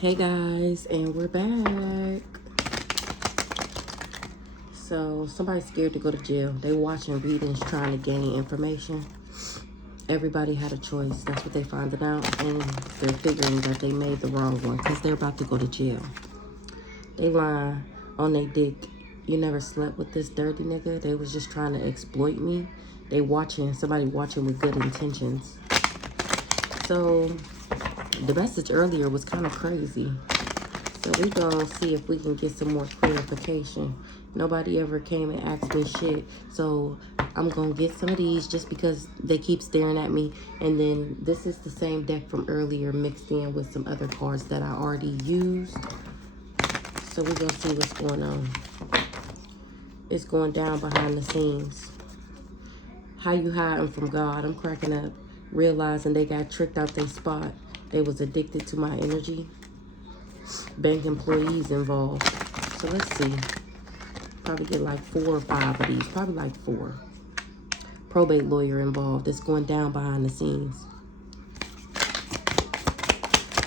Hey guys, and we're back. So somebody's scared to go to jail. They watching readings, trying to gain information. Everybody had a choice. That's what they finding out, and they're figuring that they made the wrong one because they're about to go to jail. They lying on their dick. You never slept with this dirty nigga. They was just trying to exploit me. They watching, somebody watching with good intentions. So the message earlier was kind of crazy. So we gonna see if we can get some more clarification. Nobody ever came and asked me shit. So I'm gonna get some of these just because they keep staring at me. And then this is the same deck from earlier mixed in with some other cards that I already used. So we're gonna see what's going on. It's going down behind the scenes. How you hiding from God? I'm cracking up, realizing they got tricked out their spot. They was addicted to my energy. Bank employees involved. So let's see. Probably get like 4 or 5 of these. Probably like 4. Probate lawyer involved. It's going down behind the scenes.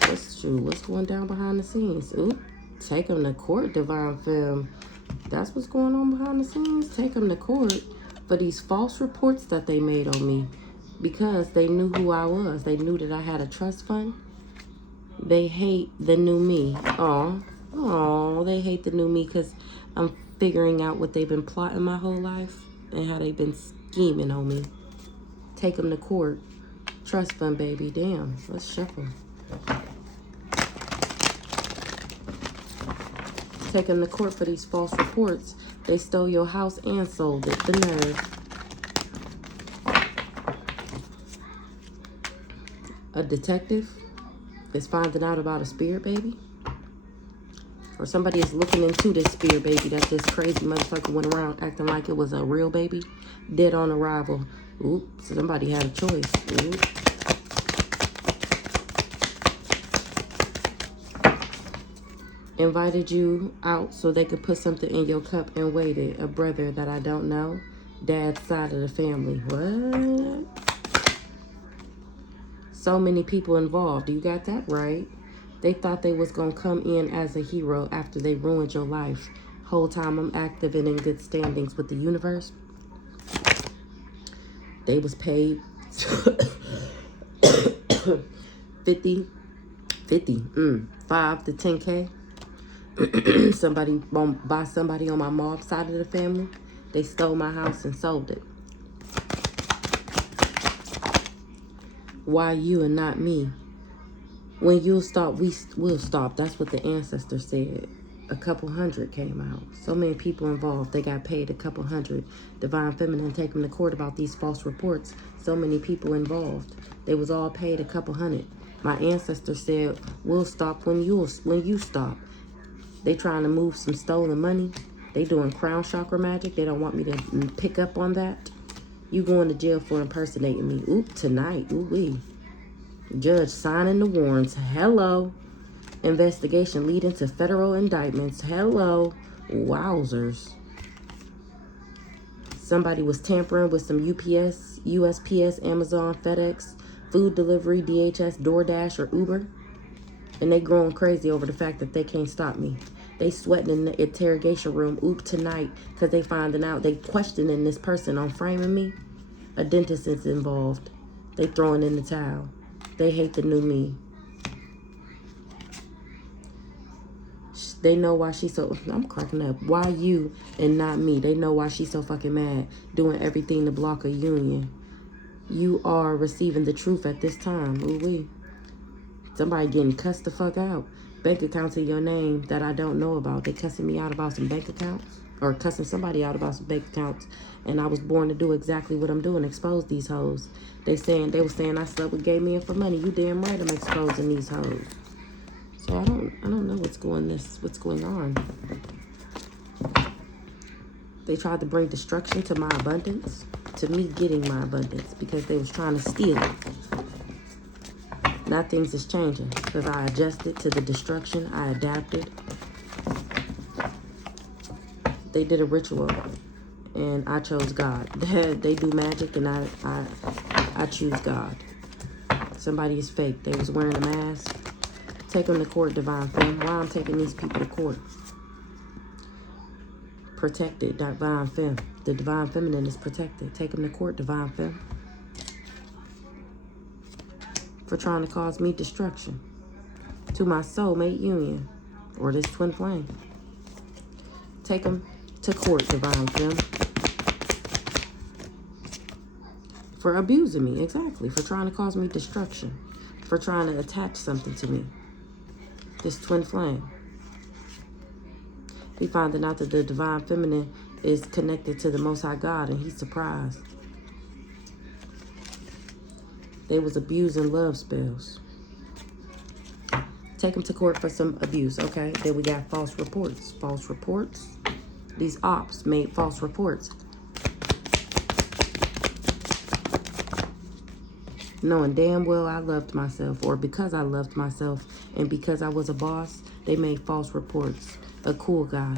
What's true? What's going down behind the scenes? Oop. Take them to court, Divine Femme. That's what's going on behind the scenes. Take them to court for these false reports that they made on me. Because they knew who I was. They knew that I had a trust fund. They hate the new me. Oh, they hate the new me because I'm figuring out what they've been plotting my whole life and how they've been scheming on me. Take them to court. Trust fund, baby. Damn, let's shuffle. Take them to court for these false reports. They stole your house and sold it. The nerve. A detective is finding out about a spirit baby, or somebody is looking into this spirit baby that this crazy motherfucker went around acting like it was a real baby, dead on arrival. Oop, somebody had a choice. Oop. Invited you out so they could put something in your cup and waited. A brother that I don't know, dad's side of the family. What? So many people involved. You got that right. They thought they was going to come in as a hero after they ruined your life. Whole time I'm active and in good standings with the universe. They was paid 5 to 10K. Somebody buy somebody on my mob side of the family. They stole my house and sold it. Why you and not me? When you'll stop, we'll stop. That's what the ancestor said. A couple hundred came out. So many people involved. They got paid a couple hundred. Divine Feminine take them to court about these false reports. So many people involved. They was all paid a couple hundred. My ancestor said, we'll stop when you stop. They trying to move some stolen money. They doing crown chakra magic. They don't want me to pick up on that. You going to jail for impersonating me. Oop, tonight. Ooh-wee. Judge signing the warrants. Hello. Investigation leading to federal indictments. Hello. Wowzers. Somebody was tampering with some UPS, USPS, Amazon, FedEx, food delivery, DHS, DoorDash, or Uber. And they growing crazy over the fact that they can't stop me. They sweating in the interrogation room. Oop, tonight. Because they finding out. They questioning this person on framing me. A dentist is involved. They throwing in the towel. They hate the new me. They know why she's so... I'm cracking up. Why you and not me? They know why she's so fucking mad. Doing everything to block a union. You are receiving the truth at this time. Ooh-wee. Somebody getting cussed the fuck out. Bank accounts in your name that I don't know about. They cussing me out about some bank accounts. Or cussing somebody out about some bank accounts. And I was born to do exactly what I'm doing. Expose these hoes. They were saying I slept with gay men for money. You damn right I'm exposing these hoes. So I don't know what's going on. They tried to bring destruction to my abundance. To me getting my abundance. Because they was trying to steal it. Now things is changing. Because I adjusted to the destruction. I adapted. They did a ritual. And I chose God. They do magic and I choose God. Somebody is fake. They was wearing a mask. Take them to court, divine femme. Why I'm taking these people to court? Protected, divine femme. The divine feminine is protected. Take them to court, divine femme. For trying to cause me destruction. To my soulmate union. Or this twin flame. Take them to court, divine femme. For abusing me, exactly. For trying to cause me destruction. For trying to attach something to me. This twin flame. He finding out that the divine feminine is connected to the Most High God, and he's surprised. They was abusing love spells. Take them to court for some abuse, okay? Then we got false reports. False reports. These ops made false reports. Knowing damn well I loved myself, or because I loved myself, and because I was a boss, they made false reports. A cool guy.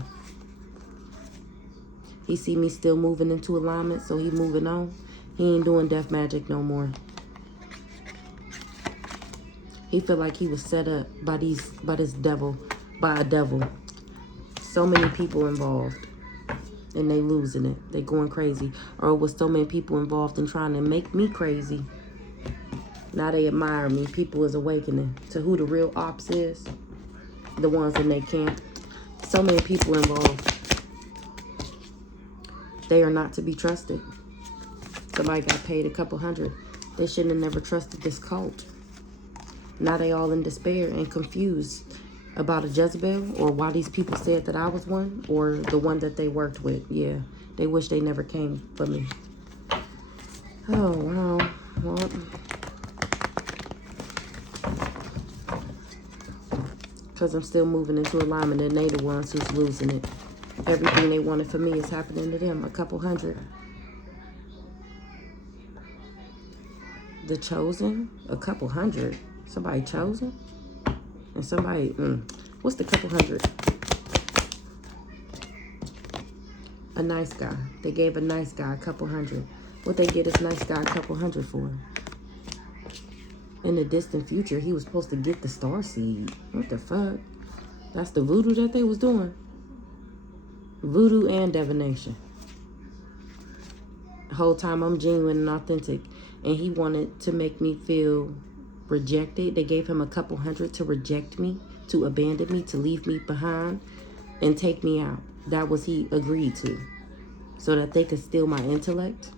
He see me still moving into alignment, so he moving on. He ain't doing death magic no more. He feel like he was set up by a devil. So many people involved. And they losing it. They going crazy. Or with so many people involved in trying to make me crazy. Now they admire me. People is awakening to who the real ops is. The ones in their camp. So many people involved. They are not to be trusted. Somebody got paid a couple hundred. They shouldn't have never trusted this cult. Now they all in despair and confused about a Jezebel, or why these people said that I was one, or the one that they worked with. Yeah, they wish they never came for me. Oh, wow. Well, because I'm still moving into alignment, and they the ones who's losing it. Everything they wanted for me is happening to them. A couple hundred. The chosen? A couple hundred. Somebody chosen? And somebody, what's the couple hundred? A nice guy. They gave a nice guy a couple hundred. What they get this nice guy a couple hundred for? In the distant future, he was supposed to get the Starseed. What the fuck? That's the voodoo that they was doing. Voodoo and divination. The whole time I'm genuine and authentic. And he wanted to make me feel rejected. They gave him a couple hundred to reject me, to abandon me, to leave me behind, and take me out. That was he agreed to. So that they could steal my intellect.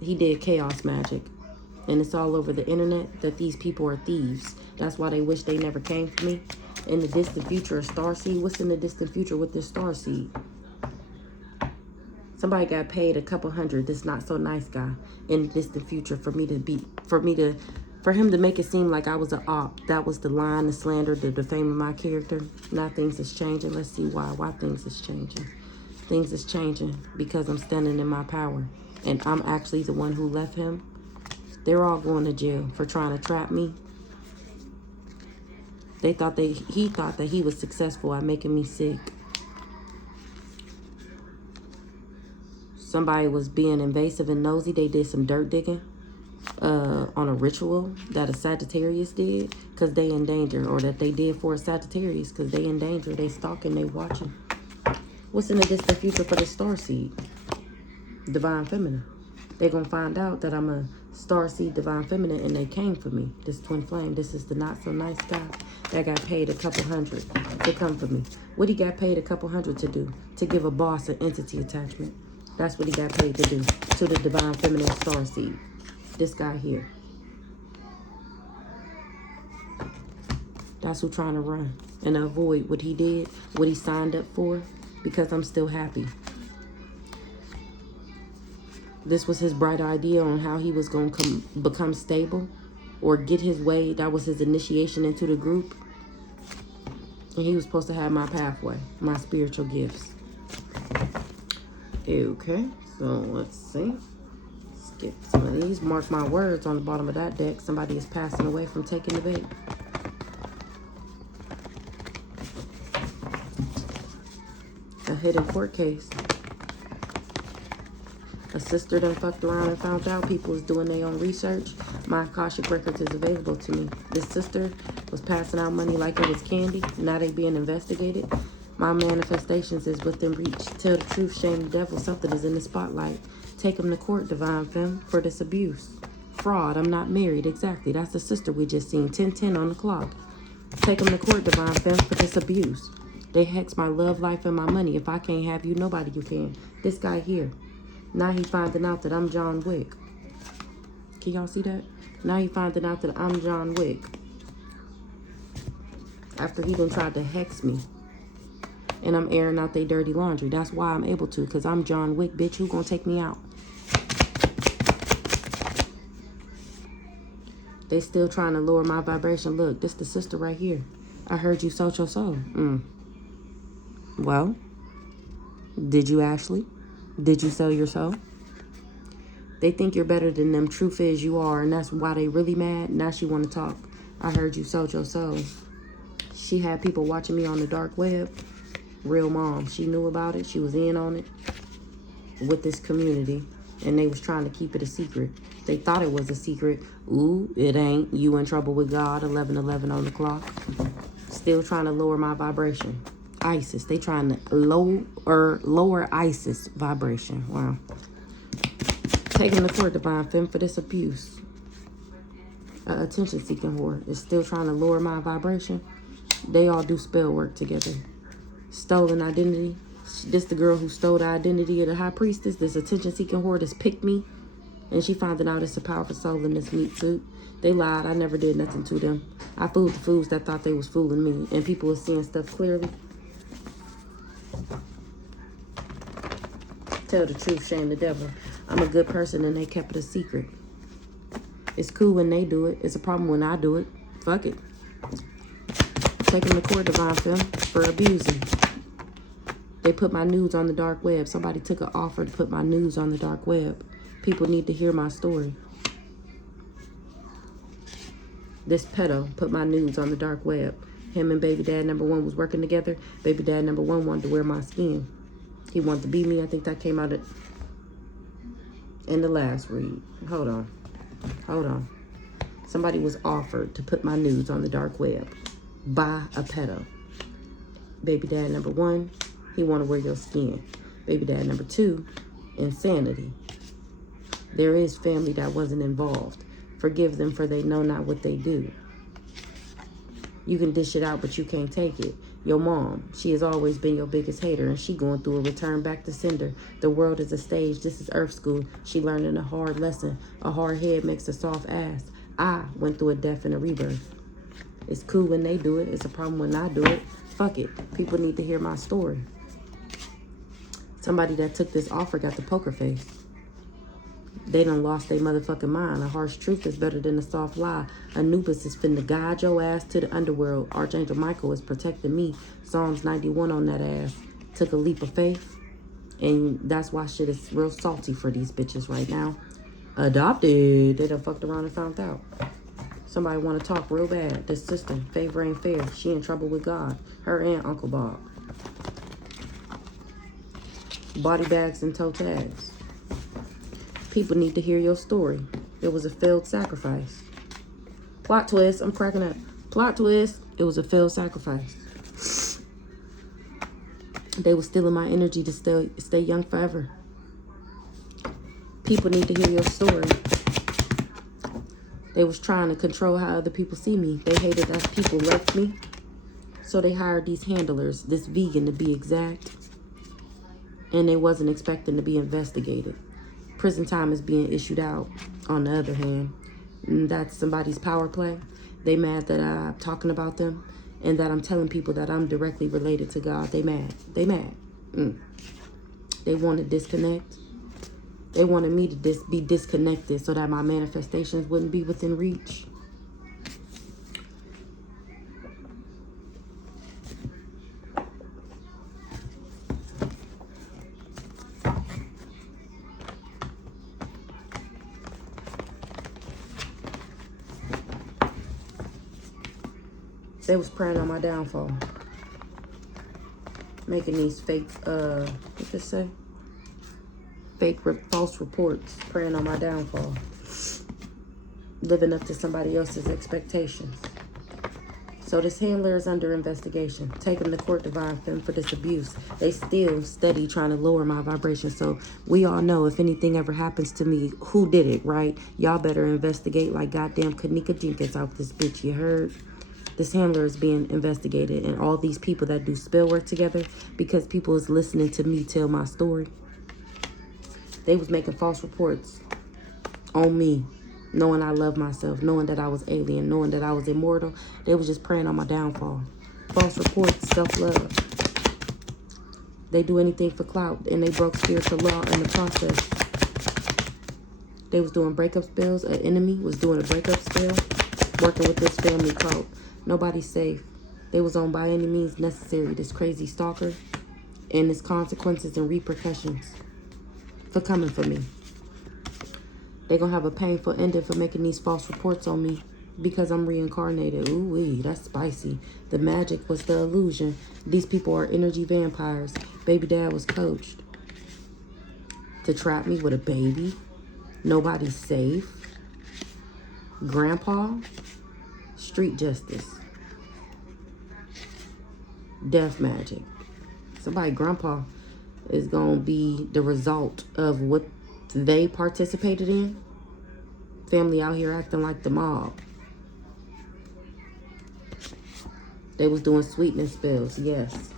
He did chaos magic. And it's all over the internet that these people are thieves. That's why they wish they never came for me. In the distant future, a starseed. What's in the distant future with this starseed? Somebody got paid a couple hundred, this not so nice guy, in the distant future for him to make it seem like I was an op. That was the line, the slander, the defaming my character. Now things is changing. Let's see why. Why things is changing. Things is changing because I'm standing in my power. And I'm actually the one who left him. They're all going to jail for trying to trap me. He thought that he was successful at making me sick. Somebody was being invasive and nosy. They did some dirt digging on a ritual that a Sagittarius did because they in danger, or that they did for a Sagittarius because they in danger. They stalking, they watching. What's in the distant future for the Starseed? Divine Feminine. They're going to find out that I'm a Starseed Divine Feminine and they came for me. This twin flame. This is the not so nice guy that got paid a couple hundred to come for me. What he got paid a couple hundred to do? To give a boss an entity attachment. That's what he got paid to do to the Divine Feminine Starseed. This guy here. That's who trying to run and avoid what he did, what he signed up for, because I'm still happy. This was his bright idea on how he was going to become stable or get his way. That was his initiation into the group. And he was supposed to have my pathway, my spiritual gifts. Okay, so let's see. Skip some of these. Mark my words on the bottom of that deck. Somebody is passing away from taking the bait. A hidden court case. A sister done fucked around and found out people is doing their own research. My Akashic Records is available to me. This sister was passing out money like it was candy. Now they being investigated. My manifestations is within reach. Tell the truth, shame the devil. Something is in the spotlight. Take him to court, divine femme, for this abuse. Fraud, I'm not married. Exactly, that's the sister we just seen. 10:10 on the clock. Take him to court, divine femme, for this abuse. They hex my love life and my money. If I can't have you, nobody you can. This guy here. Now he finding out that I'm John Wick. Can y'all see that? Now he finding out that I'm John Wick. After he done tried to hex me. And I'm airing out their dirty laundry. That's why I'm able to. Because I'm John Wick, bitch. Who gonna take me out? They still trying to lower my vibration. Look, this the sister right here. I heard you sold your soul. Well, did you actually? Did you sell your soul? They think you're better than them. Truth is you are. And that's why they really mad. Now she want to talk. I heard you sold your soul. She had people watching me on the dark web. Real mom. She knew about it. She was in on it with this community. And they was trying to keep it a secret. They thought it was a secret. Ooh, it ain't. You in trouble with God. 11:11 on the clock. Still trying to lower my vibration. ISIS. They trying to lower ISIS vibration. Wow. Taking the court, divine femme, for this abuse. Attention-seeking whore is still trying to lower my vibration. They all do spell work together. Stolen identity. This the girl who stole the identity of the high priestess. This attention-seeking whore that's picked me. And she finding out it's a powerful soul in this meat suit. They lied. I never did nothing to them. I fooled the fools that thought they was fooling me. And people were seeing stuff clearly. Tell the truth, shame the devil. I'm a good person and they kept it a secret. It's cool when they do it. It's a problem when I do it. Fuck it. Take them to court, divine femme, for abusing. They put my nudes on the dark web. Somebody took an offer to put my nudes on the dark web. People need to hear my story. This pedo put my nudes on the dark web. Him and baby dad number one was working together. Baby dad number one wanted to wear my skin. He wanted to be me. I think that came out in the last read. Hold on. Somebody was offered to put my nudes on the dark web by a pedo. Baby dad number one, he want to wear your skin. Baby dad number two, insanity. There is family that wasn't involved. Forgive them, for they know not what they do. You can dish it out, but you can't take it. Your mom, she has always been your biggest hater, and she going through a return back to sender. The world is a stage. This is Earth School. She learning a hard lesson. A hard head makes a soft ass. I went through a death and a rebirth. It's cool when they do it. It's a problem when I do it. Fuck it. People need to hear my story. Somebody that took this offer got the poker face. They done lost their motherfucking mind. A harsh truth is better than a soft lie. Anubis is finna guide your ass to the underworld. Archangel Michael is protecting me. Psalms 91 on that ass. Took a leap of faith. And that's why shit is real salty for these bitches right now. Adopted. They done fucked around and found out. Somebody want to talk real bad. This sister, favor ain't fair. She in trouble with God. Her and Uncle Bob. Body bags and toe tags. People need to hear your story. It was a failed sacrifice. Plot twist. I'm cracking up. Plot twist. It was a failed sacrifice. They were stealing my energy to stay young forever. People need to hear your story. They was trying to control how other people see me. They hated that people left me. So they hired these handlers, this vegan to be exact. And they wasn't expecting to be investigated. Prison time is being issued out, on the other hand. And that's somebody's power play. They mad that I'm talking about them and that I'm telling people that I'm directly related to God. They mad. They mad. They want to disconnect. They wanted me to be disconnected so that my manifestations wouldn't be within reach. They was praying on my downfall. Making these fake, what this say? Fake, false reports. Praying on my downfall. Living up to somebody else's expectations. So this handler is under investigation. Take him to court, divine femme, for this abuse. They still steady trying to lower my vibration. So we all know if anything ever happens to me, who did it, right? Y'all better investigate like goddamn Kanika Jenkins out this bitch, you heard? This handler is being investigated, and all these people that do spell work together, because people is listening to me tell my story. They was making false reports on me, knowing I love myself, knowing that I was alien, knowing that I was immortal. They was just praying on my downfall. False reports, self-love. They do anything for clout, and they broke spiritual law in the process. They was doing breakup spells. An enemy was doing a breakup spell, working with this family cult. Nobody's safe. They was on by any means necessary, this crazy stalker, and its consequences and repercussions for coming for me. They're going to have a painful ending for making these false reports on me because I'm reincarnated. Ooh-wee, that's spicy. The magic was the illusion. These people are energy vampires. Baby dad was coached to trap me with a baby. Nobody's safe. Grandpa, street justice. Death magic. Somebody, grandpa, is going to be the result of what they participated in. Family out here acting like the mob. They was doing sweetness spells, yes.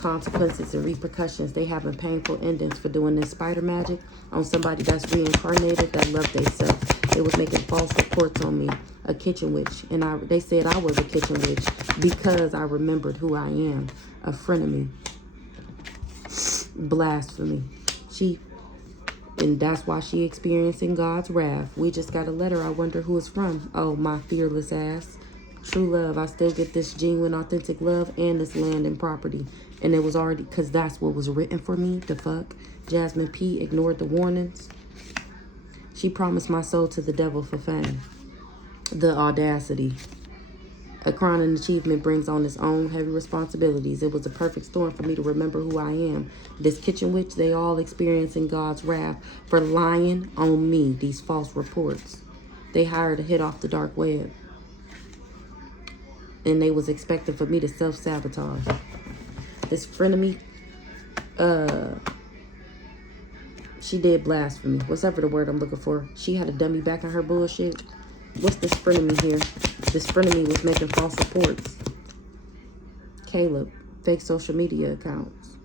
Consequences and repercussions. They having painful endings for doing this spider magic on somebody that's reincarnated that loved themselves. They was making false reports on me, a kitchen witch. And they said I was a kitchen witch because I remembered who I am, a frenemy. Blasphemy. And that's why she experiencing God's wrath. We just got a letter. I wonder who it's from. Oh, my fearless ass. True love. I still get this genuine, authentic love and this land and property. And it was already, because that's what was written for me. The fuck? Jasmine P. ignored the warnings. She promised my soul to the devil for fame. The audacity. A crowning achievement brings on its own heavy responsibilities. It was a perfect storm for me to remember who I am. This kitchen witch, they all experiencing God's wrath for lying on me, these false reports. They hired a hit off the dark web. And they was expecting for me to self-sabotage. This frenemy, she did blasphemy. What's ever the word I'm looking for? She had a dummy back in her bullshit. What's this frenemy here? This frenemy was making false reports. Caleb, fake social media accounts.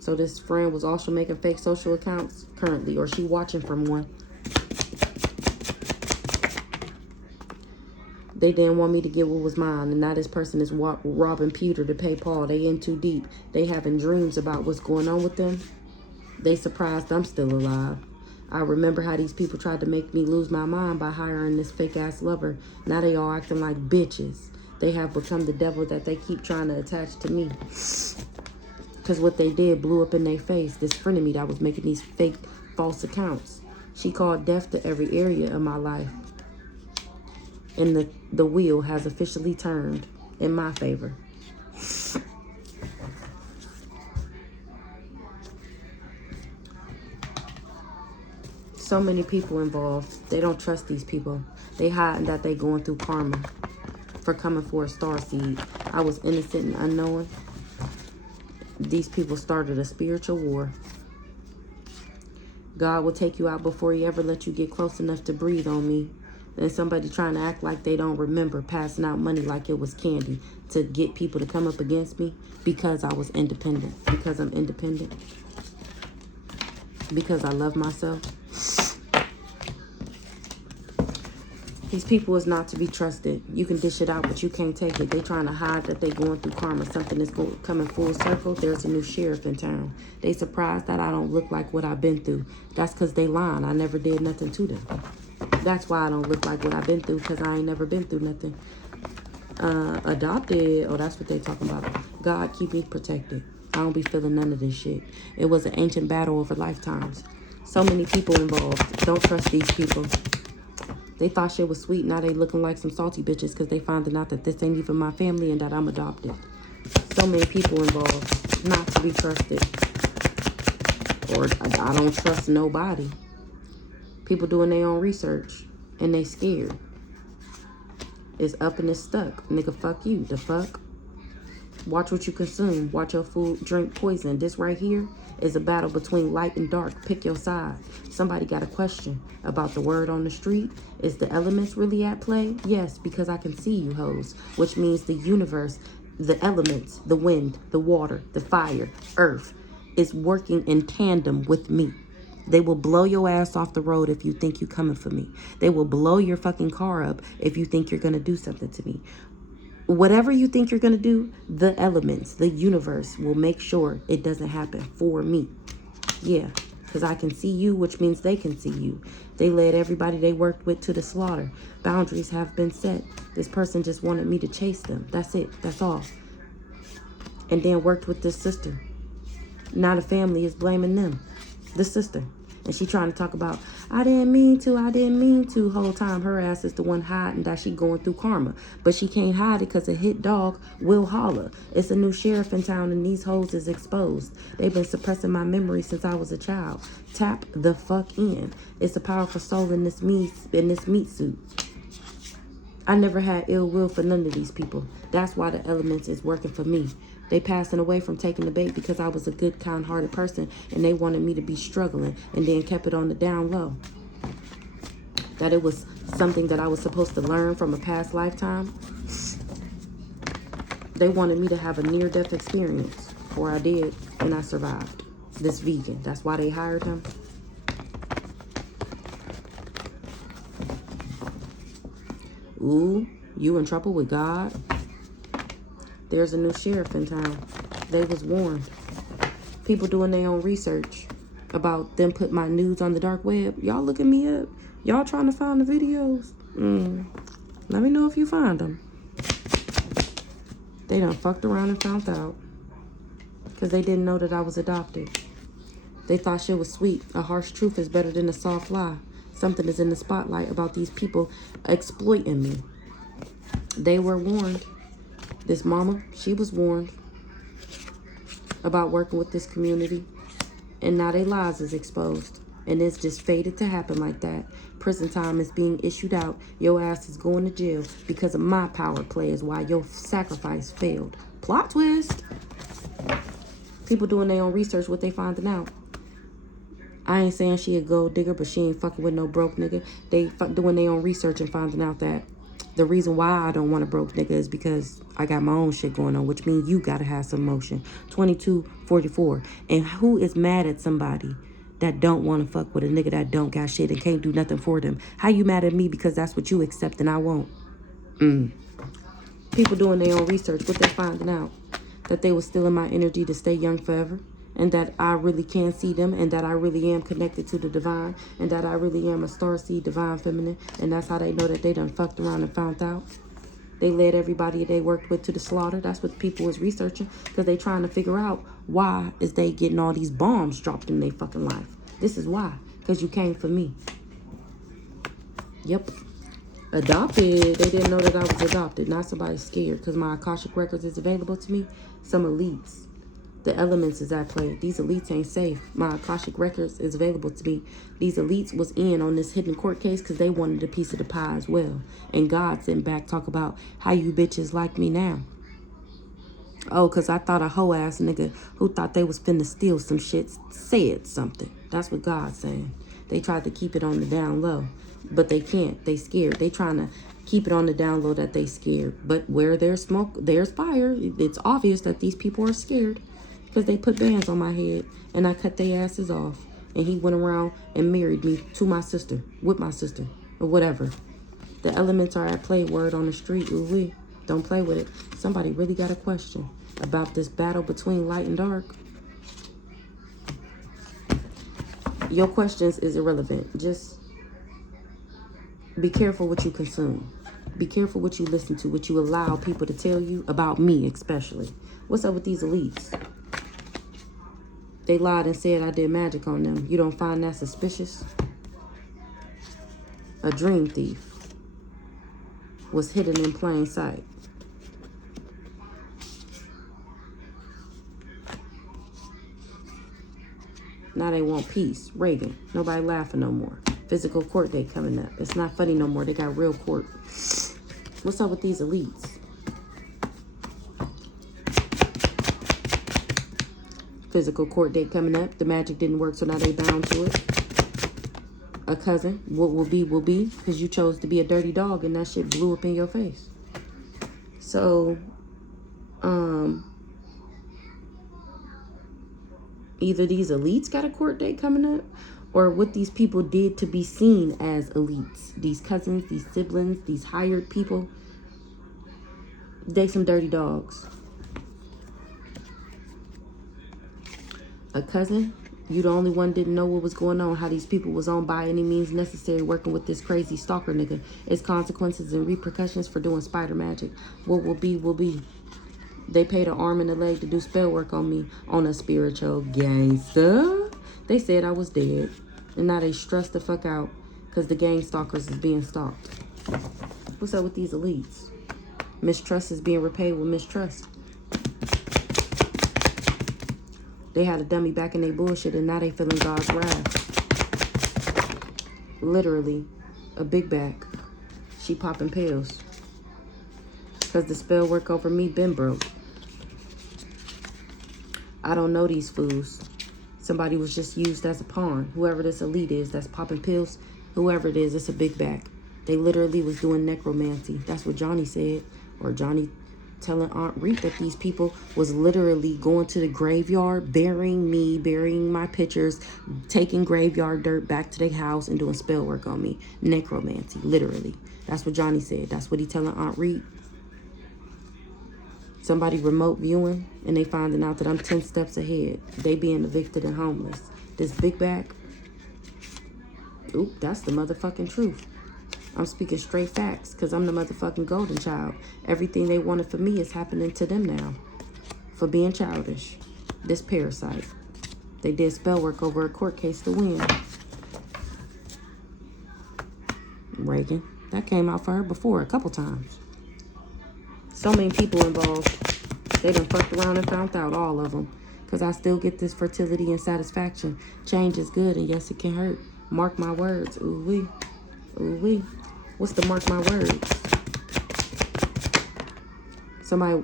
So this friend was also making fake social accounts currently, or she watching from one. They didn't want me to get what was mine, and now this person is robbing Peter to pay Paul. They in too deep. They having dreams about what's going on with them. They surprised I'm still alive. I remember how these people tried to make me lose my mind by hiring this fake-ass lover. Now they all acting like bitches. They have become the devil that they keep trying to attach to me. Because what they did blew up in their face. This friend of me that was making these fake, false accounts. She called death to every area of my life. And the wheel has officially turned in my favor. So many people involved. They don't trust these people. They hiding that they going through karma for coming for a starseed. I was innocent and unknowing. These people started a spiritual war. God will take you out before he ever let you get close enough to breathe on me. And somebody trying to act like they don't remember passing out money like it was candy to get people to come up against me because I was independent. Because I'm independent. Because I love myself. These people is not to be trusted. You can dish it out, but you can't take it. They trying to hide that they going through karma. Something is coming full circle. There's a new sheriff in town. They surprised that I don't look like what I've been through. That's because they lying. I never did nothing to them. That's why I don't look like what I've been through, because I ain't never been through nothing. Adopted. Oh, that's what they talking about. God, keep me protected. I don't be feeling none of this shit. It was an ancient battle over lifetimes. So many people involved. Don't trust these people. They thought shit was sweet. Now they looking like some salty bitches because they finding out that this ain't even my family and that I'm adopted. So many people involved. Not to be trusted. Or I don't trust nobody. People doing their own research and they scared. It's up and it's stuck. Nigga, fuck you. The fuck? Watch what you consume. Watch your food, drink poison. This right here is a battle between light and dark. Pick your side. Somebody got a question about the word on the street. Is the elements really at play? Yes, because I can see you hoes, which means the universe, the elements, the wind, the water, the fire, earth is working in tandem with me. They will blow your ass off the road if you think you're coming for me. They will blow your fucking car up if you think you're going to do something to me. Whatever you think you're going to do, the elements, the universe will make sure it doesn't happen for me. Yeah, because I can see you, which means they can see you. They led everybody they worked with to the slaughter. Boundaries have been set. This person just wanted me to chase them. That's it. That's all. And then worked with this sister. Now the family is blaming them. The sister. And she trying to talk about, I didn't mean to. Whole time her ass is the one hiding that she going through karma. But she can't hide it because a hit dog will holler. It's a new sheriff in town and these hoes is exposed. They've been suppressing my memory since I was a child. Tap the fuck in. It's a powerful soul in this meat suit. I never had ill will for none of these people. That's why the elements is working for me. They passing away from taking the bait because I was a good, kind-hearted person and they wanted me to be struggling and then kept it on the down low. That it was something that I was supposed to learn from a past lifetime. They wanted me to have a near-death experience, or I did, and I survived. This vegan, that's why they hired him. Ooh, you in trouble with God? There's a new sheriff in town. They was warned. People doing their own research about them put my nudes on the dark web. Y'all looking me up. Y'all trying to find the videos. Let me know if you find them. They done fucked around and found out. Because they didn't know that I was adopted. They thought shit was sweet. A harsh truth is better than a soft lie. Something is in the spotlight about these people exploiting me. They were warned. This mama, she was warned about working with this community. And now their lives is exposed. And it's just fated to happen like that. Prison time is being issued out. Your ass is going to jail because of my power play is why your sacrifice failed. Plot twist. People doing their own research, what they finding out. I ain't saying she a gold digger, but she ain't fucking with no broke nigga. They doing their own research and finding out that the reason why I don't want a broke nigga is because I got my own shit going on, which means you gotta have some motion. 2244. And who is mad at somebody that don't want to fuck with a nigga that don't got shit and can't do nothing for them? How you mad at me because that's what you accept and I won't? People doing their own research, what they finding out? That they was still in my energy to stay young forever. And that I really can see them, and that I really am connected to the divine, and that I really am a starseed divine feminine, and that's how they know that they done fucked around and found out. They led everybody they worked with to the slaughter. That's what people was researching, because they trying to figure out why is they getting all these bombs dropped in their fucking life. This is why, because you came for me. Yep. Adopted. They didn't know that I was adopted. Not somebody scared, because my Akashic records is available to me. Some elites. The elements is at play. These elites ain't safe. My Akashic records is available to me. These elites was in on this hidden court case because they wanted a piece of the pie as well. And God sitting back talk about how you bitches like me now. Oh, because I thought a hoe ass nigga who thought they was finna steal some shit said something. That's what God's saying. They tried to keep it on the down low. But they can't. They scared. They trying to keep it on the down low that they scared. But where there's smoke, there's fire. It's obvious that these people are scared. Because they put bands on my head and I cut their asses off. And he went around and married me to my sister, with my sister, or whatever. The elements are at play, word on the street, ooh-wee. Don't play with it. Somebody really got a question about this battle between light and dark. Your questions is irrelevant. Just be careful what you consume. Be careful what you listen to, what you allow people to tell you about me especially. What's up with these elites? They lied and said I did magic on them. You don't find that suspicious? A dream thief was hidden in plain sight. Now they want peace. Reagan. Nobody laughing no more. Physical court day coming up. It's not funny no more. They got real court. What's up with these elites? Physical court date coming up. The magic didn't work, so now they bound to it. A cousin. What will be, because you chose to be a dirty dog and that shit blew up in your face. So, either these elites got a court date coming up, or what these people did to be seen as elites. These cousins, these siblings, these hired people. They some dirty dogs. A cousin, you the only one didn't know what was going on, how these people was on by any means necessary working with this crazy stalker nigga. It's consequences and repercussions for doing spider magic. What will be, will be. They paid an arm and a leg to do spell work on me on a spiritual gangster. They said I was dead. And now they stressed the fuck out because the gang stalkers is being stalked. What's up with these elites? Mistrust is being repaid with mistrust. They had a dummy back in their bullshit and now they feeling God's wrath. Literally, a big back. She popping pills. Because the spell work over me been broke. I don't know these fools. Somebody was just used as a pawn. Whoever this elite is that's popping pills, whoever it is, it's a big back. They literally was doing necromancy. That's what Johnny said. Or Johnny telling Aunt Reet that these people was literally going to the graveyard, burying me, burying my pictures, taking graveyard dirt back to their house and doing spell work on me. Necromancy, literally. That's what Johnny said. That's what he telling Aunt Reet. Somebody remote viewing and they finding out that I'm 10 steps ahead. They being evicted and homeless. This big back, oop, that's the motherfucking truth. I'm speaking straight facts because I'm the motherfucking golden child. Everything they wanted for me is happening to them now. For being childish. This parasite. They did spell work over a court case to win. Reagan. That came out for her before a couple times. So many people involved. They done fucked around and found out, all of them. Because I still get this fertility and satisfaction. Change is good and yes, it can hurt. Mark my words. Ooh-wee. Ooh-wee. What's the mark my words? Somebody...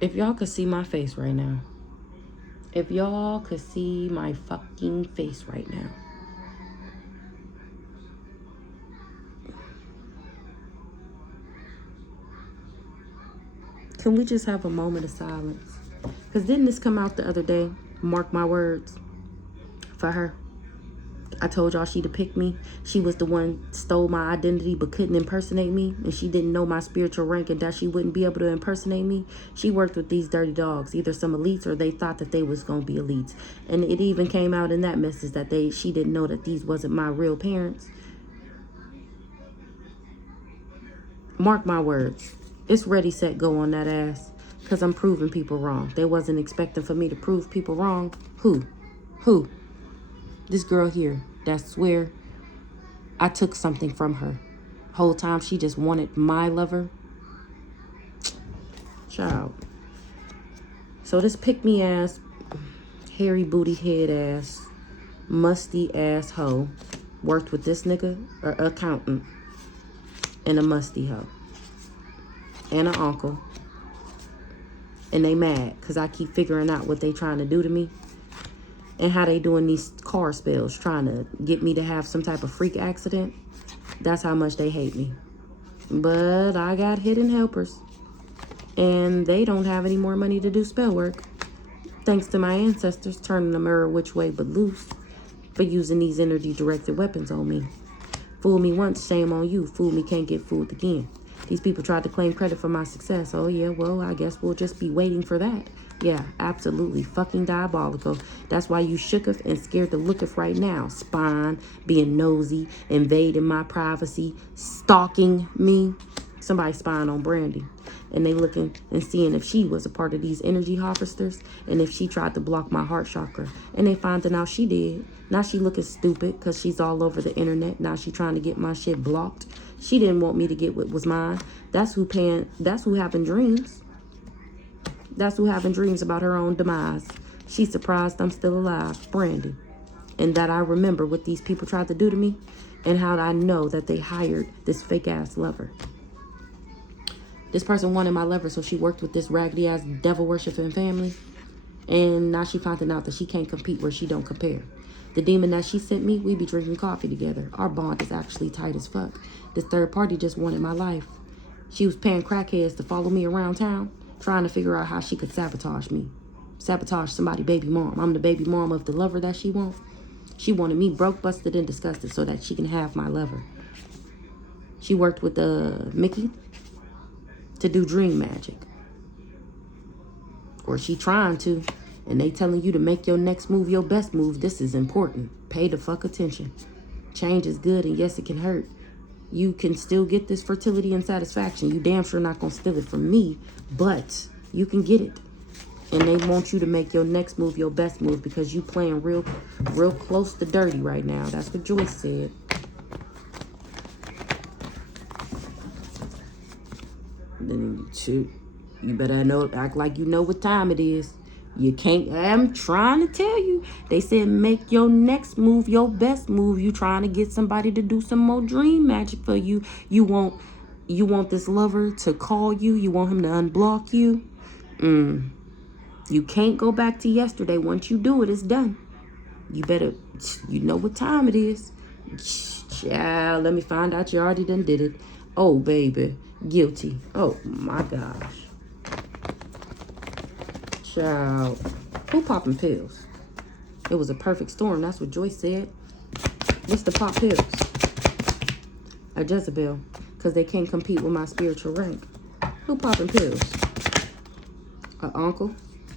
If y'all could see my face right now. If y'all could see my fucking face right now. Can we just have a moment of silence? Because didn't this come out the other day? Mark my words. For her. I told y'all she'd have picked me. She was the one stole my identity but couldn't impersonate me. And she didn't know my spiritual rank and that she wouldn't be able to impersonate me. She worked with these dirty dogs. Either some elites or they thought that they was going to be elites. And it even came out in that message that she didn't know that these wasn't my real parents. Mark my words. It's ready, set, go on that ass. Because I'm proving people wrong. They wasn't expecting for me to prove people wrong. Who? Who? This girl here that swear I took something from her. Whole time she just wanted my lover. Child. So this pick-me ass, hairy booty head ass, musty ass hoe worked with this nigga, or accountant, and a musty hoe. And an uncle. And they mad because I keep figuring out what they trying to do to me. And how they doing these car spells, trying to get me to have some type of freak accident. That's how much they hate me. But I got hidden helpers. And they don't have any more money to do spell work. Thanks to my ancestors turning the mirror which way but loose. For using these energy-directed weapons on me. Fool me once, shame on you. Fool me, can't get fooled again. These people tried to claim credit for my success. Oh yeah, well, I guess we'll just be waiting for that. Yeah, absolutely fucking diabolical. That's why you shooketh and scared to looketh right now. Spine, being nosy, invading my privacy, stalking me. Somebody spying on Brandy. And they looking and seeing if she was a part of these energy harvesters. And if she tried to block my heart chakra. And they finding out she did. Now she looking stupid because she's all over the internet. Now she trying to get my shit blocked. She didn't want me to get what was mine. That's who having dreams. That's who having dreams about her own demise. She's surprised I'm still alive, Brandy. And that I remember what these people tried to do to me. And how I know that they hired this fake-ass lover. This person wanted my lover, so she worked with this raggedy-ass devil-worshipping family. And now she finding out that she can't compete where she don't compare. The demon that she sent me, we be drinking coffee together. Our bond is actually tight as fuck. This third party just wanted my life. She was paying crackheads to follow me around town, trying to figure out how she could sabotage me. Sabotage somebody's baby mom. I'm the baby mom of the lover that she wants. She wanted me broke, busted, and disgusted so that she can have my lover. She worked with Mickey to do dream magic. Or she trying to. And they telling you to make your next move your best move. This is important. Pay the fuck attention. Change is good, and yes, it can hurt. You can still get this fertility and satisfaction. You damn sure not gonna steal it from me, but you can get it. And they want you to make your next move your best move because you playing real close to dirty right now. That's what Joyce said. Then you better act like you know what time it is. You can't, I'm trying to tell you. They said make your next move your best move. You trying to get somebody to do some more dream magic for you. You want this lover to call you. You want him to unblock you. You can't go back to yesterday. Once you do it, it's done. You better, you know what time it is. Child, let me find out you already done did it. Oh, baby, guilty. Oh, my gosh. Child, who popping pills? It was a perfect storm. That's what Joyce said. What's the pop pills? A Jezebel, because they can't compete with my spiritual rank. Who popping pills? A uncle,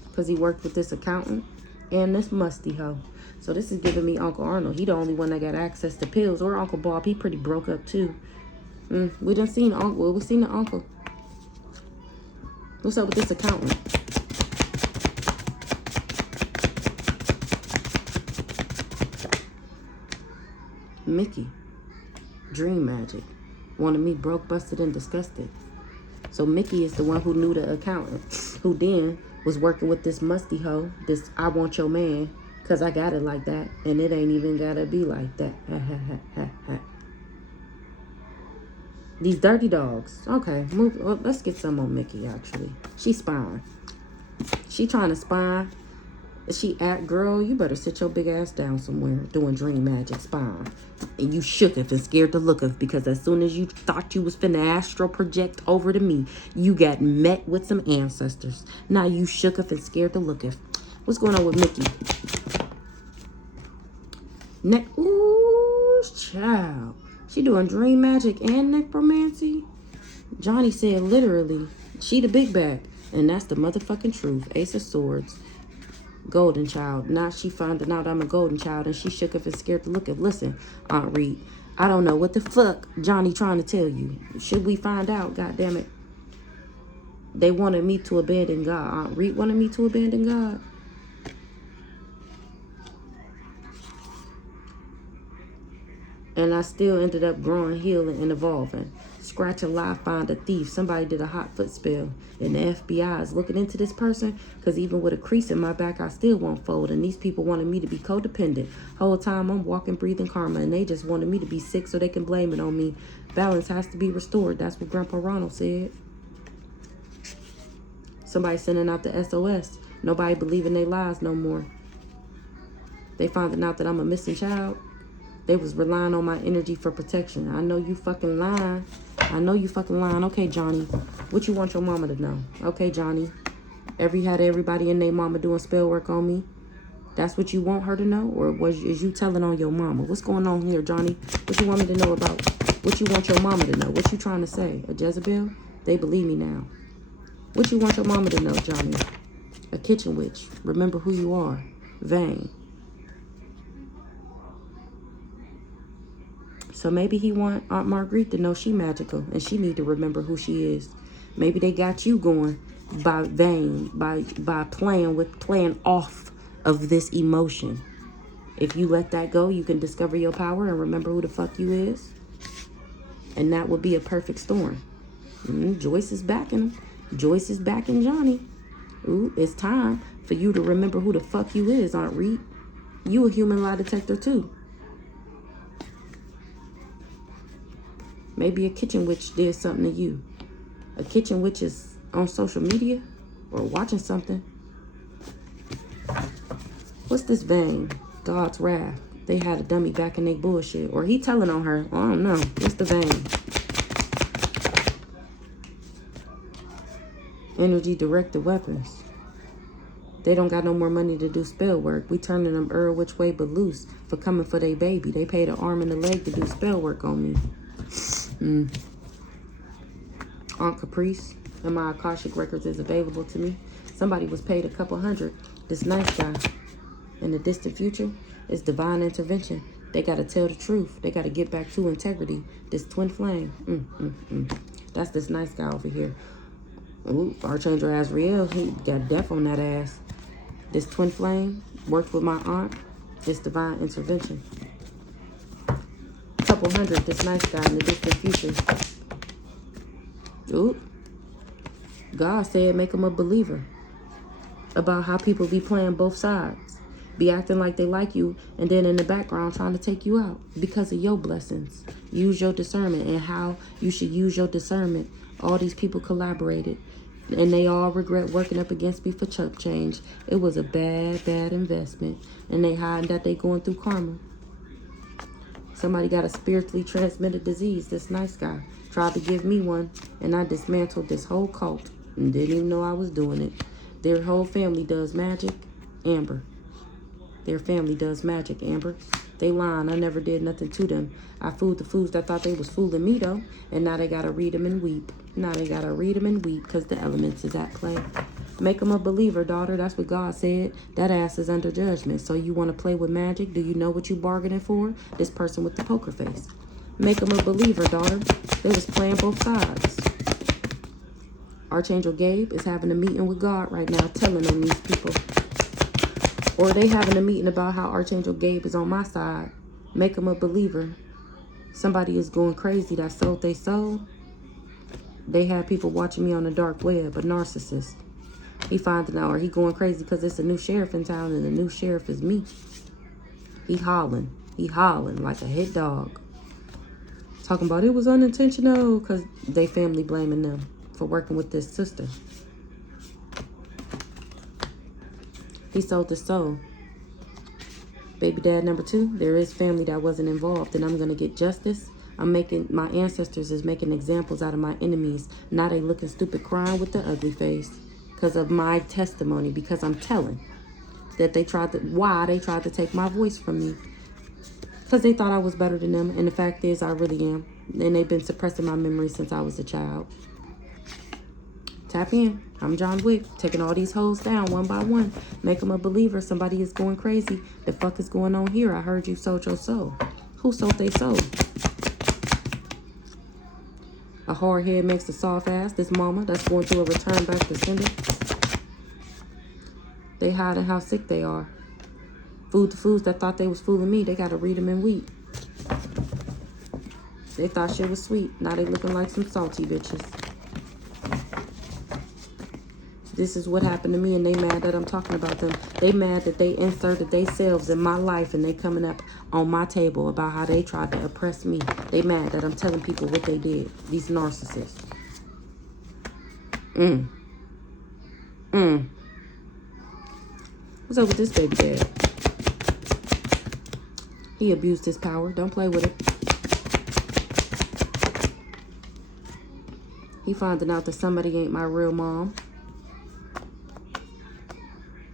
because he worked with this accountant and this musty hoe. So this is giving me Uncle Arnold. He the only one that got access to pills. Or Uncle Bob. He pretty broke up too. We done seen Uncle. Well, we seen the uncle. What's up with this accountant? Mickey, dream magic, wanted me broke, busted, and disgusted. So Mickey is the one who knew the accountant, who then was working with this musty hoe, this I want your man, because I got it like that, and it ain't even gotta be like that. These dirty dogs. Okay, move. Well, let's get some on Mickey, actually. She spying. She trying to spy. She act, girl, you better sit your big ass down somewhere doing dream magic spying. And you shooketh and scared to looketh because as soon as you thought you was finna astral project over to me, you got met with some ancestors. Now you shooketh and scared to looketh. What's going on with Mickey? Ooh, child. She doing dream magic and necromancy? Johnny said literally, she the big bag. And that's the motherfucking truth. Ace of Swords. Golden child. Now she finding out I'm a golden child and she shook up and scared to look at. Listen, Aunt Reed, I don't know what the fuck Johnny trying to tell you. Should we find out? God damn it. They wanted me to abandon God. Aunt Reed wanted me to abandon God. And I still ended up growing, healing, and evolving. Scratch a lie, find a thief. Somebody did a hot foot spell. And the FBI is looking into this person. Because even with a crease in my back, I still won't fold. And these people wanted me to be codependent. Whole time I'm walking, breathing karma. And they just wanted me to be sick so they can blame it on me. Balance has to be restored. That's what Grandpa Ronald said. Somebody sending out the SOS. Nobody believing their lies no more. They finding out that I'm a missing child. They was relying on my energy for protection. I know you fucking lying. I know you fucking lying. Okay, Johnny. What you want your mama to know? Okay, Johnny. Had everybody and their mama doing spell work on me? That's what you want her to know? Or is you telling on your mama? What's going on here, Johnny? What you want me to know about? What you want your mama to know? What you trying to say? A Jezebel? They believe me now. What you want your mama to know, Johnny? A kitchen witch. Remember who you are. Vain. So maybe he want Aunt Marguerite to know she magical and she need to remember who she is. Maybe they got you going by vain, by playing off of this emotion. If you let that go, you can discover your power and remember who the fuck you is. And that would be a perfect storm. Joyce is backing him. Joyce is backing Johnny. Ooh, it's time for you to remember who the fuck you is, Aunt Reed. You a human lie detector too. Maybe a kitchen witch did something to you. A kitchen witch is on social media or watching something. What's this vein? God's wrath. They had a dummy back in their bullshit. Or he telling on her. I don't know. What's the vein? Energy directed weapons. They don't got no more money to do spell work. We turning them which way but loose for coming for their baby. They paid an arm and a leg to do spell work on me. Aunt Caprice and my Akashic records is available to me. Somebody was paid a couple $100. This nice guy. In the distant future, it's divine intervention. They got to tell the truth. They got to get back to integrity. This twin flame. That's this nice guy over here. Ooh, Archangel Azrael, he got death on that ass. This twin flame worked with my aunt. It's divine intervention. Couple $100, this nice guy in the distant future. Ooh. God said make him a believer. About how people be playing both sides. Be acting like they like you and then in the background trying to take you out because of your blessings. Use your discernment and how you should use your discernment. All these people collaborated. And they all regret working up against me for chump change. It was a bad, bad investment. And they hiding that they going through karma. Somebody got a spiritually transmitted disease. This nice guy tried to give me one. And I dismantled this whole cult. And didn't even know I was doing it. Their whole family does magic. Amber. Their family does magic, Amber. They lying. I never did nothing to them. I fooled the fools that thought they was fooling me, though. And now they got to read them and weep. Now they got to read them and weep because the elements is at play. Make them a believer, daughter. That's what God said. That ass is under judgment. So you want to play with magic? Do you know what you bargaining for? This person with the poker face. Make them a believer, daughter. They was playing both sides. Archangel Gabe is having a meeting with God right now, telling on these people. Or they having a meeting about how Archangel Gabe is on my side. Make him a believer. Somebody is going crazy that sold their soul. They had people watching me on the dark web, a narcissist. He finding out, or he going crazy because it's a new sheriff in town and the new sheriff is me. He hollering like a hit dog. Talking about it was unintentional because they family blaming them for working with this sister. He sold his soul. Baby dad number 2, there is family that wasn't involved, and I'm going to get justice. My ancestors is making examples out of my enemies. Now they looking stupid crying with the ugly face because of my testimony, because I'm telling that why they tried to take my voice from me. Because they thought I was better than them, and the fact is I really am. And they've been suppressing my memory since I was a child. Tap in. I'm John Wick, taking all these hoes down one by one. Make them a believer. Somebody is going crazy. The fuck is going on here? I heard you sold your soul. Who sold their soul? A hard head makes a soft ass. This mama that's going through a return back to sender. They hiding how sick they are. Fooled the fools that thought they was fooling me. They got to read them and weep. They thought shit was sweet. Now they looking like some salty bitches. This is what happened to me, and they mad that I'm talking about them. They mad that they inserted themselves in my life, and they coming up on my table about how they tried to oppress me. They mad that I'm telling people what they did. These narcissists. What's up with this baby dad? He abused his power. Don't play with it. He finding out that somebody ain't my real mom.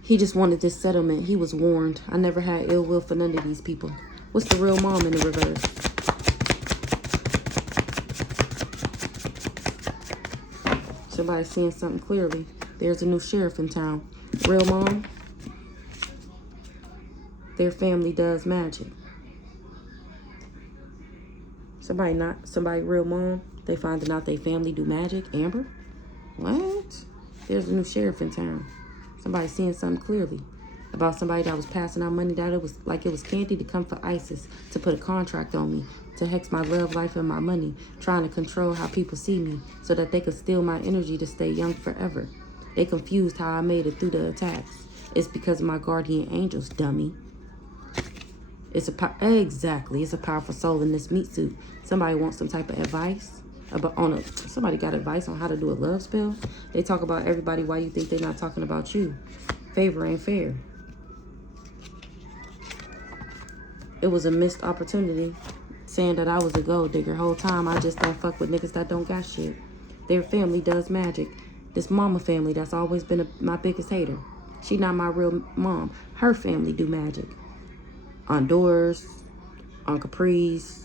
He just wanted this settlement. He was warned. I never had ill will for none of these people. What's the real mom in the reverse? Somebody's seeing something clearly. There's a new sheriff in town. Real mom. Their family does magic. Somebody real mom. They finding out they family do magic. Amber? What? There's a new sheriff in town. Somebody seeing something clearly about somebody that was passing out money that it was like it was candy to come for ISIS, to put a contract on me, to hex my love life and my money, trying to control how people see me so that they could steal my energy to stay young forever. They confused how I made it through the attacks. It's because of my guardian angels, dummy. It's a powerful soul in this meat suit. Somebody wants some type of advice about somebody got advice on how to do a love spell. They talk about everybody. Why you think they're not talking about you? Favor ain't fair. It was a missed opportunity, saying that I was a gold digger. Whole time I just don't fuck with niggas that don't got shit. Their family does magic. This mama family that's always been my biggest hater. She not my real mom. Her family do magic. Aunt Doris, Uncle Caprice,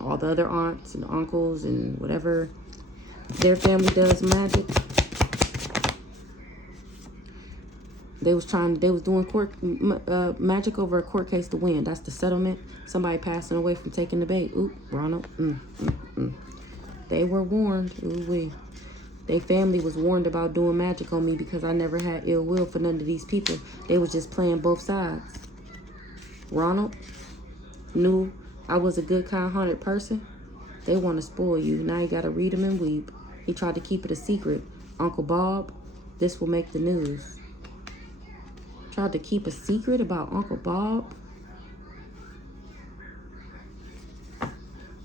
all the other aunts and uncles and whatever. Their family does magic. They was doing magic over a court case to win. That's the settlement. Somebody passing away from taking the bait. Oop, Ronald. They were warned. Ooh-wee. Their family was warned about doing magic on me because I never had ill will for none of these people. They was just playing both sides. Ronald knew I was a good, kind-hearted person. They want to spoil you. Now you got to read them and weep. He tried to keep it a secret. Uncle Bob, this will make the news. Tried to keep a secret about Uncle Bob.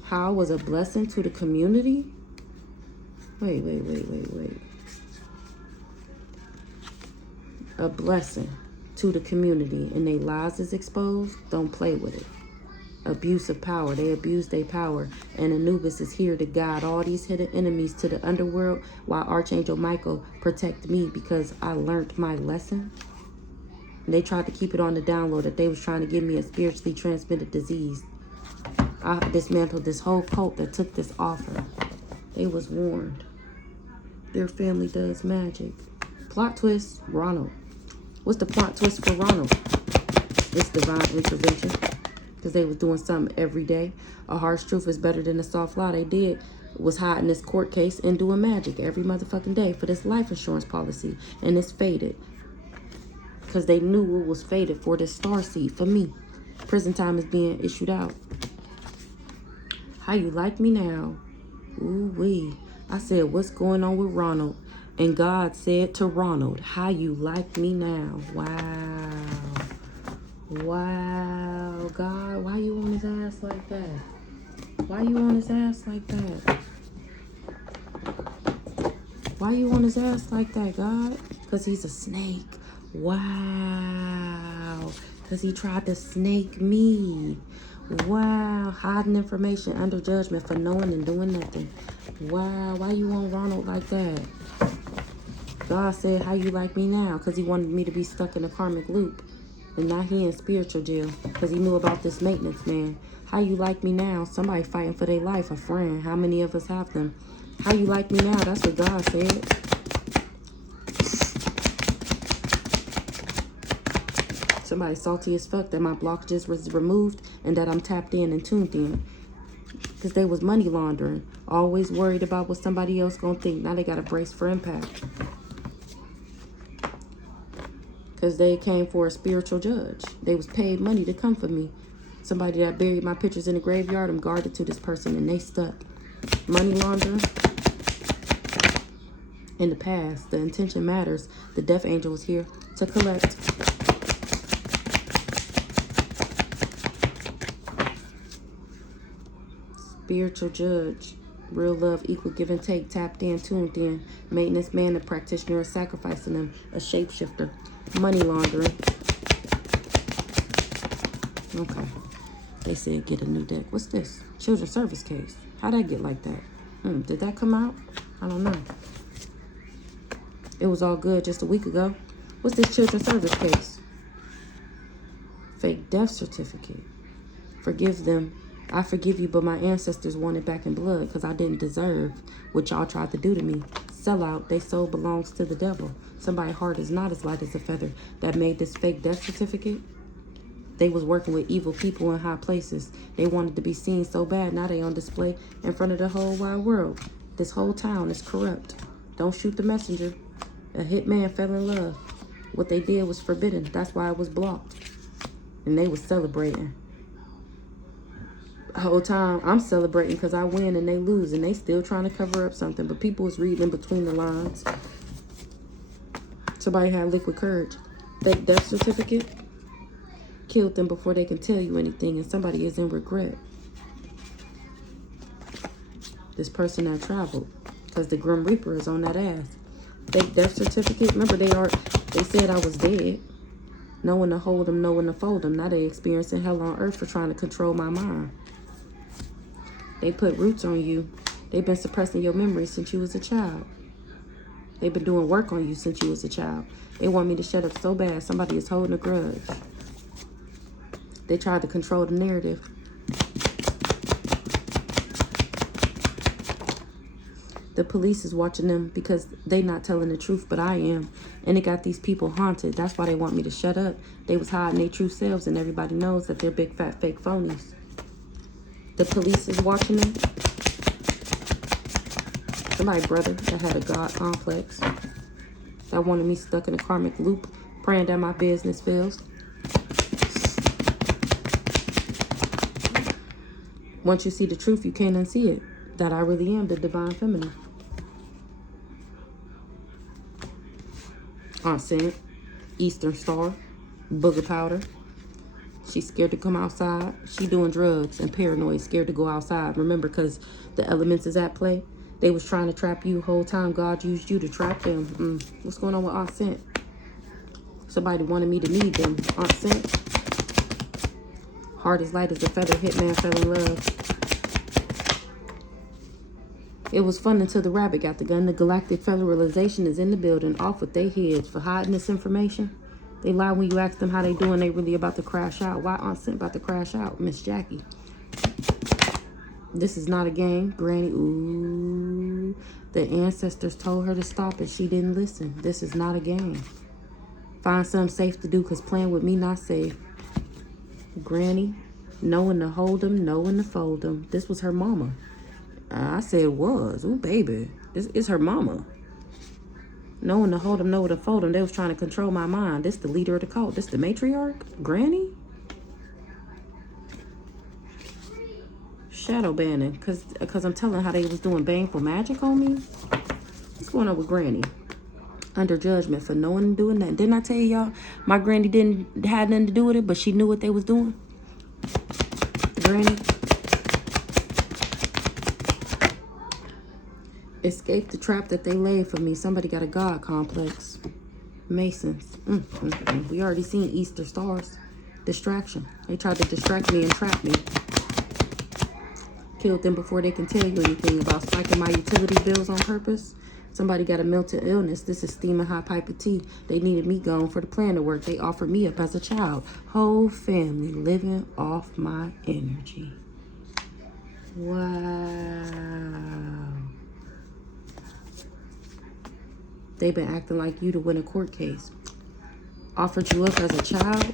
How I was a blessing to the community. Wait. A blessing to the community and their lies is exposed. Don't play with it. Abuse of power. They abuse their power. And Anubis is here to guide all these hidden enemies to the underworld while Archangel Michael protect me because I learned my lesson. And they tried to keep it on the down low that they was trying to give me a spiritually transmitted disease. I dismantled this whole cult that took this offer. They was warned. Their family does magic. Plot twist, Ronald. What's the plot twist for Ronald? It's divine intervention. Because they was doing something every day. A harsh truth is better than a soft lie. They did was hiding this court case and doing magic every motherfucking day for this life insurance policy. And it's faded. Because they knew it was faded for this Starseed, for me. Prison time is being issued out. How you like me now? Ooh-wee. I said, what's going on with Ronald? And God said to Ronald, how you like me now? Wow. Wow, God, why you on his ass like that? Why you on his ass like that? Why you on his ass like that, God? Because he's a snake. Wow. Because he tried to snake me. Wow. Hiding information under judgment for knowing and doing nothing. Wow. Why you on Ronald like that? God said, how you like me now? Because he wanted me to be stuck in a karmic loop. And now he in spiritual jail. Because he knew about this maintenance man. How you like me now? Somebody fighting for their life. A friend. How many of us have them? How you like me now? That's what God said. Somebody salty as fuck that my blockages was removed and that I'm tapped in and tuned in. Because they was money laundering. Always worried about what somebody else gonna think. Now they got a brace for impact. Because they came for a spiritual judge. They was paid money to come for me. Somebody that buried my pictures in the graveyard, I'm guarded to this person and they stuck. Money laundering. In the past, the intention matters. The death angel was here to collect. Spiritual judge. Real love, equal give and take. Tapped in, tuned in. Maintenance man, a practitioner, sacrificing them. A shapeshifter. Money laundering. Okay. They said get a new deck. What's this? Children's service case. How'd that get like that? Did that come out? I don't know. It was all good just a week ago. What's this children's service case? Fake death certificate. Forgive them. I forgive you, but my ancestors want it back in blood because I didn't deserve what y'all tried to do to me. Sell out. They soul belongs to the devil. Somebody's heart is not as light as a feather that made this fake death certificate. They was working with evil people in high places. They wanted to be seen so bad. Now they on display in front of the whole wide world. This whole town is corrupt. Don't shoot the messenger. A hitman fell in love. What they did was forbidden. That's why it was blocked. And they was celebrating. The whole time I'm celebrating because I win and they lose. And they still trying to cover up something. But people was reading in between the lines. Somebody had liquid courage. Fake death certificate. Killed them before they can tell you anything, and somebody is in regret. This person that traveled, because the Grim Reaper is on that ass. Fake death certificate. Remember, they said I was dead. No one to hold them, no one to fold them. Now they experiencing hell on earth for trying to control my mind. They put roots on you. They've been suppressing your memories since you was a child. They've been doing work on you since you was a child. They want me to shut up so bad. Somebody is holding a grudge. They tried to control the narrative. The police is watching them because they not telling the truth, but I am. And it got these people haunted. That's why they want me to shut up. They was hiding their true selves, and everybody knows that they're big, fat, fake phonies. The police is watching them. Somebody's brother that had a God complex. That wanted me stuck in a karmic loop, praying that my business fails. Once you see the truth, you can't unsee it. That I really am the divine feminine. Scent, Eastern Star, booger powder. She's scared to come outside. She doing drugs and paranoid, scared to go outside. Remember, because the elements is at play. They was trying to trap you the whole time. God used you to trap them. What's going on with Scent? Somebody wanted me to need them. Scent. Heart as light as a feather. Hitman fell in love. It was fun until the rabbit got the gun. The Galactic Federalization is in the building, off with their heads for hiding this information. They lie when you ask them how they doing. They really about to crash out. Why Aunt Scent about to crash out? Miss Jackie. This is not a game. Granny, ooh. The ancestors told her to stop and she didn't listen. This is not a game. Find something safe to do, because playing with me not safe. Granny, no one to hold them, no one to fold them. This was her mama. I said it was. Ooh, baby. This is her mama. No one to hold them, no one to fold them. They was trying to control my mind. This the leader of the cult. This the matriarch? Granny? Shadow banning. Because I'm telling how they was doing baneful magic on me. What's going on with Granny? Under judgment for no one doing that. Didn't I tell y'all my granny didn't had nothing to do with it, but she knew what they was doing? Granny. Escape the trap that they laid for me. Somebody got a God complex. Masons. We already seen Easter stars. Distraction. They tried to distract me and trap me. Killed them before they can tell you anything about spiking my utility bills on purpose. Somebody got a mental illness. This is steaming hot pipe of tea. They needed me gone for the plan to work. They offered me up as a child. Whole family living off my energy. Wow. They've been acting like you to win a court case. Offered you up as a child.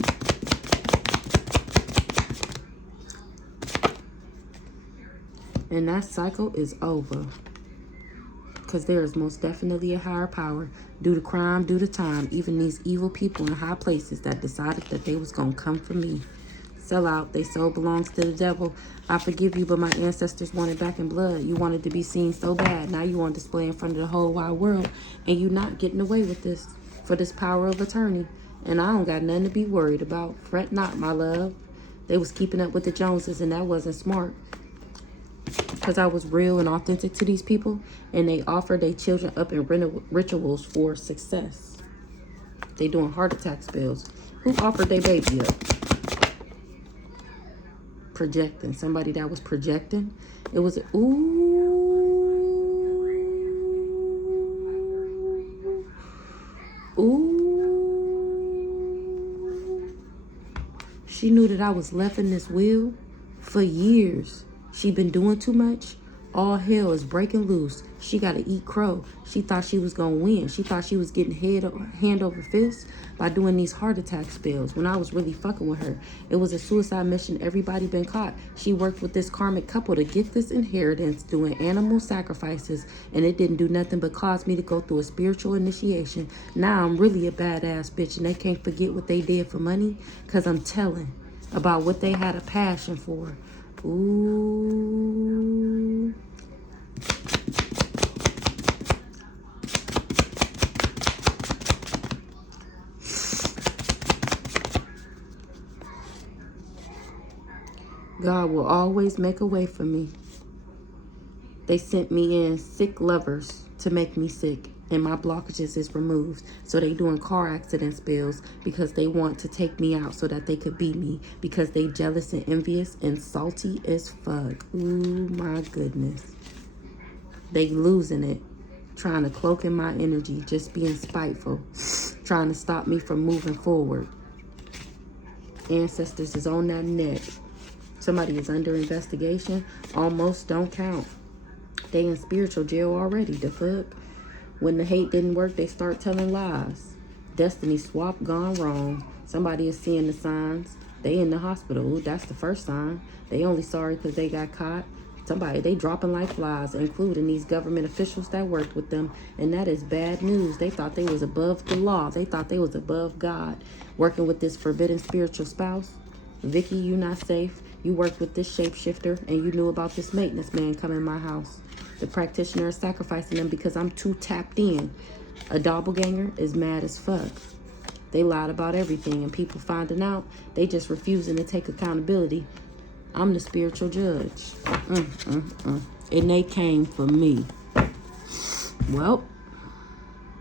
And that cycle is over. Because there is most definitely a higher power. Due to crime, due to time. Even these evil people in high places that decided that they was going to come for me. Sell out. They soul belongs to the devil. I forgive you, but my ancestors wanted back in blood. You wanted to be seen so bad. Now you on display in front of the whole wide world. And you not getting away with this. For this power of attorney. And I don't got nothing to be worried about. Fret not, my love. They was keeping up with the Joneses, and that wasn't smart. Because I was real and authentic to these people. And they offered their children up in rituals for success. They doing heart attack spells. Who offered their baby up? Projecting. Somebody that was projecting. It was, She knew that I was left in this wheel for years. She been doing too much. All hell is breaking loose. She got to eat crow. She thought she was going to win. She thought she was getting hand over fist by doing these heart attack spells when I was really fucking with her. It was a suicide mission. Everybody been caught. She worked with this karmic couple to get this inheritance doing animal sacrifices, and it didn't do nothing but cause me to go through a spiritual initiation. Now I'm really a badass bitch, and they can't forget what they did for money because I'm telling about what they had a passion for. Ooh. God will always make a way for me. They sent me in sick lovers to make me sick, and my blockages is removed. So they doing car accident spills because they want to take me out so that they could be me, because they jealous and envious and salty as fuck. Ooh, my goodness. They losing it, trying to cloak in my energy, just being spiteful, trying to stop me from moving forward. Ancestors is on that neck. Somebody is under investigation. Almost don't count. They in spiritual jail already. The fuck? When the hate didn't work, they start telling lies. Destiny swap gone wrong. Somebody is seeing the signs. They in the hospital. Ooh, that's the first sign. They only sorry because they got caught. Somebody, they dropping like flies, including these government officials that worked with them. And that is bad news. They thought they was above the law. They thought they was above God. Working with this forbidden spiritual spouse. Vicky, you not safe. You worked with this shapeshifter and you knew about this maintenance man coming in my house. The practitioner is sacrificing them because I'm too tapped in. A doppelganger is mad as fuck. They lied about everything and people finding out, they just refusing to take accountability. I'm the spiritual judge. And they came for me. Well,